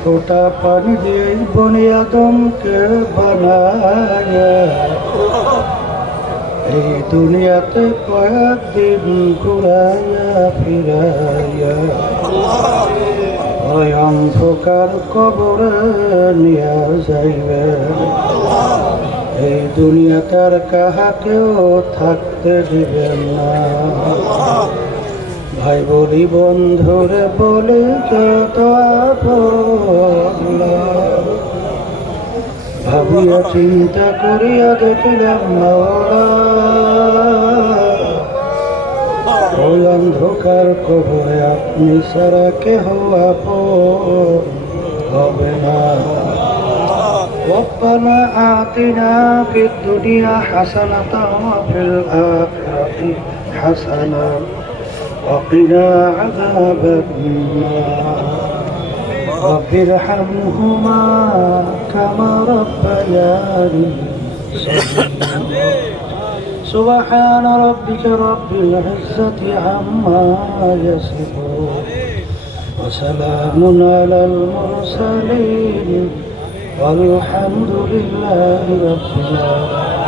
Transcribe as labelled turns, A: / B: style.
A: ফোঁটা পানি দিয়ে বনি আদমকে বানায়। এই দুনিয়াতে কয়েকদিন ঘুরাইয়া ফিরাইয়া ওই অন্ধকার কবরে যাইবে। এই দুনিয়াটার কাহাকেও থাকতে দিবেন না। ভাই বলি বন্ধুরে বলি যত আপন। ভাবিয়া চিন্তা করিয়া দেখলাম মাওলা ওই অন্ধকার কবরে আপনি সারা কেহ আপন হবে না ربنا آتنا في الدنيا حسنة وفي الآخرة حسنة وقنا عذاب النار. رب ارحمهما كما ربياني. سبحان ربك رب العزة عما يصفون. وسلام على المرسلين. والحمد لله رب العالمين.